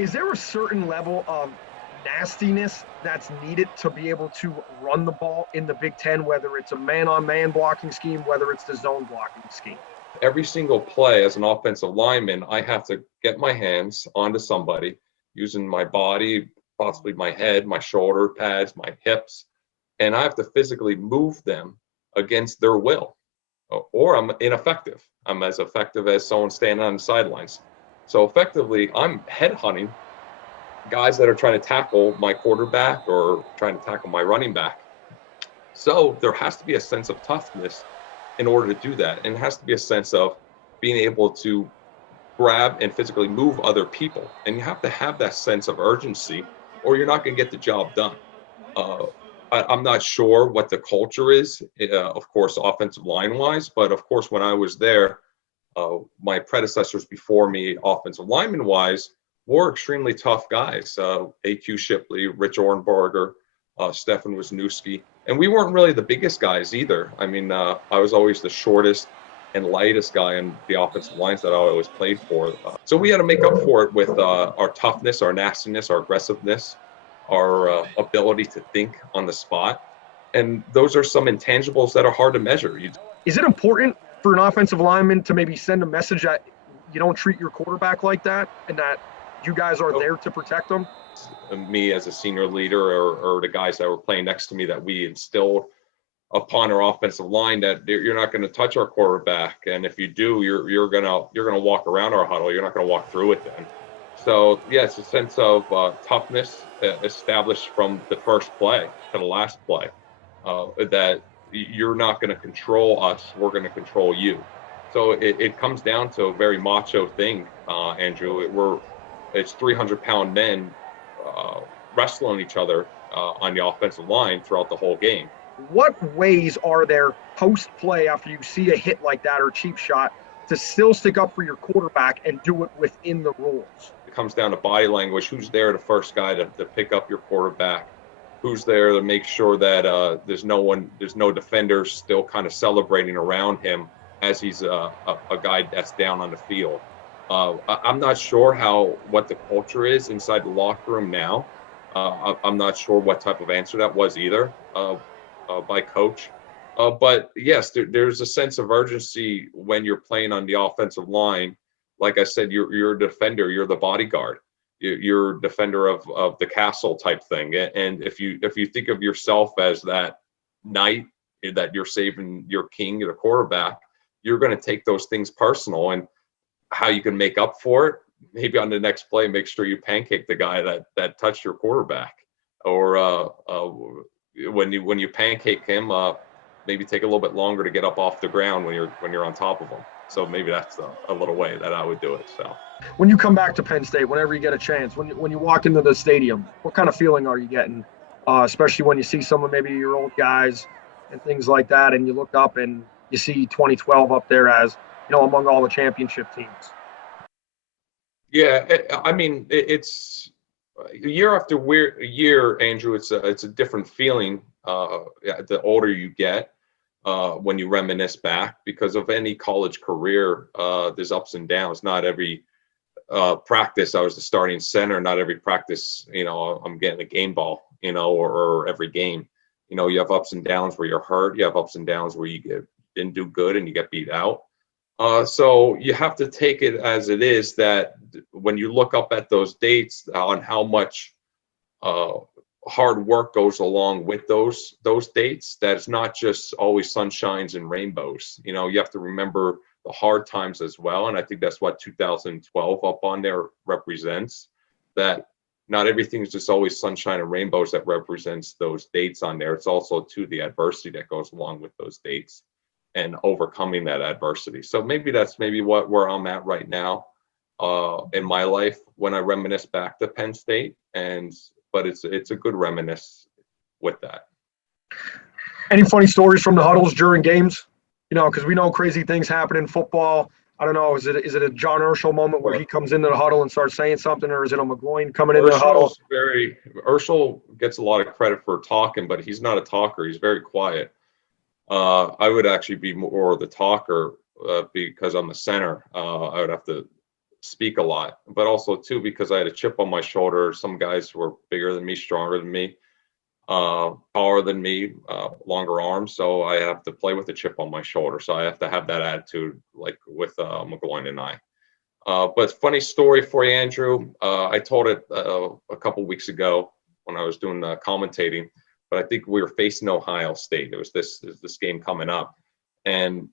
Is there a certain level of nastiness that's needed to be able to run the ball in the Big Ten, whether it's a man-on-man blocking scheme, whether it's the zone blocking scheme? Every single play as an offensive lineman, I have to get my hands onto somebody using my body, possibly my head, my shoulder pads, my hips, and I have to physically move them against their will, or I'm ineffective. I'm as effective as someone standing on the sidelines. So effectively, I'm headhunting guys that are trying to tackle my quarterback or trying to tackle my running back. So there has to be a sense of toughness in order to do that. And it has to be a sense of being able to grab and physically move other people. And you have to have that sense of urgency or you're not going to get the job done. Uh, I'm not sure what the culture is, of course, offensive line wise, but of course, when I was there, my predecessors before me, offensive lineman wise, were extremely tough guys. A.Q. Shipley, Rich Orenberger, Stefan Wisniewski. And we weren't really the biggest guys either. I mean, I was always the shortest and lightest guy in the offensive lines that I always played for. So we had to make up for it with our toughness, our nastiness, our aggressiveness, our ability to think on the spot. And those are some intangibles that are hard to measure. Is it important for an offensive lineman to maybe send a message that you don't treat your quarterback like that and that you guys are there to protect them? Me as a senior leader or the guys that were playing next to me, that we instilled upon our offensive line that you're not going to touch our quarterback, and if you do, you're gonna walk around our huddle. You're not going to walk through it then. So yeah, it's a sense of toughness established from the first play to the last play, that you're not going to control us, we're going to control you. So it comes down to a very macho thing, Andrew. It's 300-pound men wrestling each other on the offensive line throughout the whole game. What ways are there post-play after you see a hit like that or cheap shot to still stick up for your quarterback and do it within the rules? It comes down to body language. Who's there, the first guy to pick up your quarterback? Who's there to make sure that there's no defenders still kind of celebrating around him as he's a guy that's down on the field? I'm not sure what the culture is inside the locker room now. I'm not sure what type of answer that was either by coach. But yes, there's a sense of urgency when you're playing on the offensive line. Like I said, you're a defender, you're the bodyguard, you're a defender of the castle type thing. And if you think of yourself as that knight that you're saving your king, the quarterback, you're going to take those things personal. And how you can make up for it, maybe on the next play, make sure you pancake the guy that touched your quarterback, or when you pancake him, maybe take a little bit longer to get up off the ground when you're on top of him. So maybe that's a little way that I would do it. So when you come back to Penn State, whenever you get a chance, when you walk into the stadium, what kind of feeling are you getting? Especially when you see some of maybe your old guys and things like that, and you look up and you see 2012 up there as, among all the championship teams. Yeah, I mean, it's year after year, Andrew. It's a different feeling. The older you get, when you reminisce back, because of any college career, there's ups and downs. Not every practice I was the starting center. Not every practice, I'm getting a game ball, or every game. You have ups and downs where you're hurt. You have ups and downs where you didn't do good and you get beat out. So you have to take it as it is, that when you look up at those dates on how much hard work goes along with those dates, that it's not just always sunshines and rainbows. You have to remember the hard times as well. And I think that's what 2012 up on there represents, that not everything's just always sunshine and rainbows that represents those dates on there. It's also the adversity that goes along with those dates and overcoming that adversity. So maybe that's where I'm at right now in my life when I reminisce back to Penn State. But it's a good reminisce with that. Any funny stories from the huddles during games? Because we know crazy things happen in football. I don't know. Is it a John Urschel moment where he comes into the huddle and starts saying something, or is it a McGloin coming into the huddle? Urschel gets a lot of credit for talking, but he's not a talker. He's very quiet. I would actually be more the talker because I'm the center. I would have to speak a lot, but also too because I had a chip on my shoulder. Some guys were bigger than me, stronger than me, taller than me, longer arms. So I have to play with a chip on my shoulder. So I have to have that attitude, like with McGloin and I. But funny story for you, Andrew. I told it a couple weeks ago when I was doing commentating, but I think we were facing Ohio State. It was this game coming up, and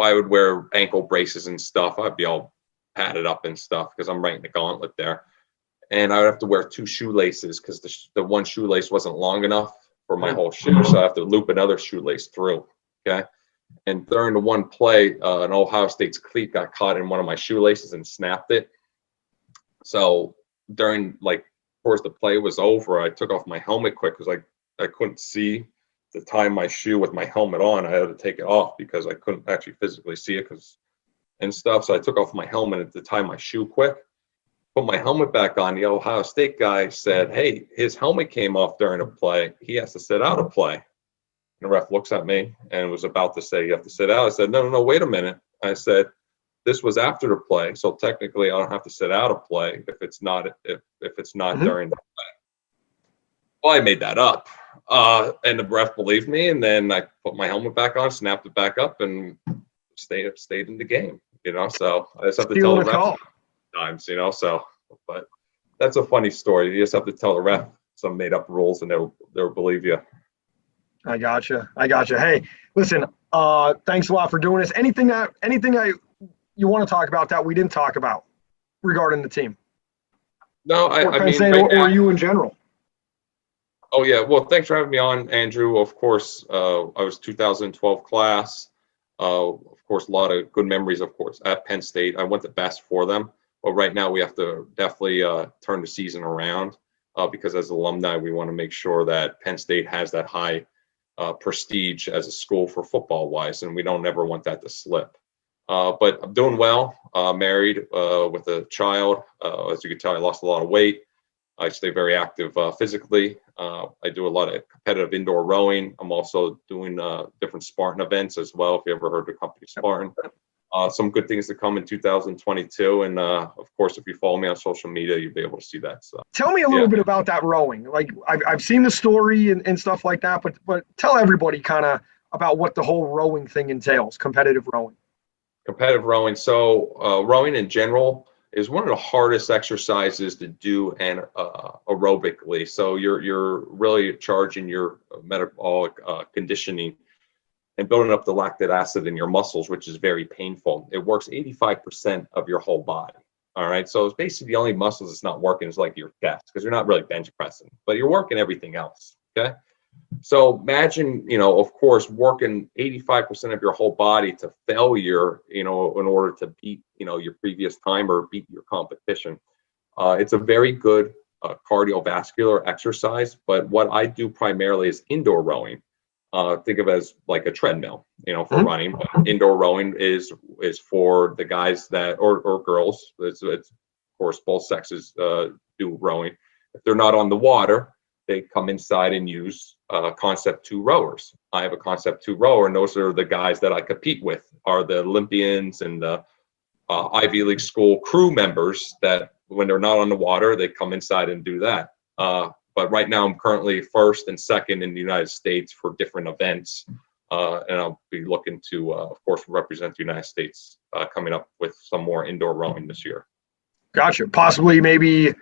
I would wear ankle braces and stuff. I'd be all padded up and stuff because I'm right in the gauntlet there. And I would have to wear 2 shoelaces because the one shoelace wasn't long enough for my whole shoe. So I have to loop another shoelace through. Okay. And during the one play, an Ohio State's cleat got caught in one of my shoelaces and snapped it. So during, like, towards the play was over, I took off my helmet quick because I couldn't see to tie my shoe with my helmet on. I had to take it off because I couldn't actually physically see it and stuff. So I took off my helmet to tie my shoe quick. Put my helmet back on. The Ohio State guy said, "Hey, his helmet came off during a play. He has to sit out a play." And the ref looks at me and was about to say, "You have to sit out." I said, No, wait a minute." I said, "This was after the play, so technically I don't have to sit out a play if it's not during the play." Well, I made that up, and the ref believed me. And then I put my helmet back on, snapped it back up, and stayed in the game. So I just have to tell the ref times. So, but that's a funny story. You just have to tell the ref some made up rules, and they'll believe you. I gotcha. Hey, listen, thanks a lot for doing this. Anything you want to talk about that we didn't talk about regarding the team? No, I mean, State, or you in general. Oh yeah, well, thanks for having me on, Andrew. Of course, I was 2012 class. Of course, a lot of good memories, of course, at Penn State. I went the best for them, but right now we have to definitely turn the season around because as alumni, we want to make sure that Penn State has that high prestige as a school for football wise, and we don't ever want that to slip. But I'm doing well, married with a child. As you can tell, I lost a lot of weight. I stay very active physically. I do a lot of competitive indoor rowing. I'm also doing different Spartan events as well, if you ever heard of the company Spartan. Some good things to come in 2022. And of course, if you follow me on social media, you'll be able to see that. So tell me a little bit about that rowing. Like I've seen the story and stuff like that, but tell everybody kind of about what the whole rowing thing entails, competitive rowing. Competitive rowing. So rowing in general is one of the hardest exercises to do and aerobically. So you're really charging your metabolic conditioning and building up the lactic acid in your muscles, which is very painful. It works 85% of your whole body. All right. So it's basically the only muscles that's not working is like your chest, because you're not really bench pressing, but you're working everything else. Okay. So imagine, of course, working 85% of your whole body to failure, in order to beat, your previous time or beat your competition. It's a very good cardiovascular exercise, but what I do primarily is indoor rowing. Think of it as like a treadmill, for running, but indoor rowing is for the guys that, or girls, it's of course, both sexes do rowing. If they're not on the water, they come inside and use Concept 2 rowers. I have a Concept 2 rower, and those are the guys that I compete with, are the Olympians and the Ivy League school crew members that when they're not on the water, they come inside and do that. But right now I'm currently first and second in the United States for different events. And I'll be looking to, of course, represent the United States coming up with some more indoor rowing this year. Gotcha. Possibly maybe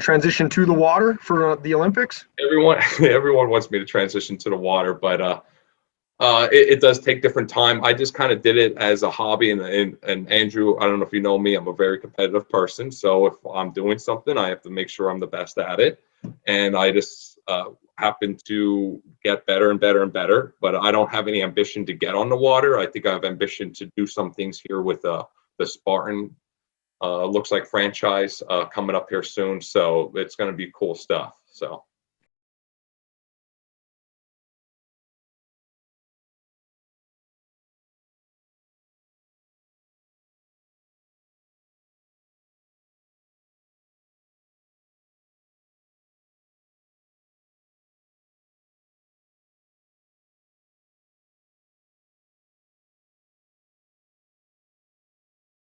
transition to the water for the Olympics? Everyone wants me to transition to the water, but it does take different time. I just kind of did it as a hobby. And Andrew, I don't know if you know me, I'm a very competitive person. So if I'm doing something, I have to make sure I'm the best at it. And I just happen to get better and better and better. But I don't have any ambition to get on the water. I think I have ambition to do some things here with the Spartan. Looks like franchise coming up here soon. So it's going to be cool stuff. So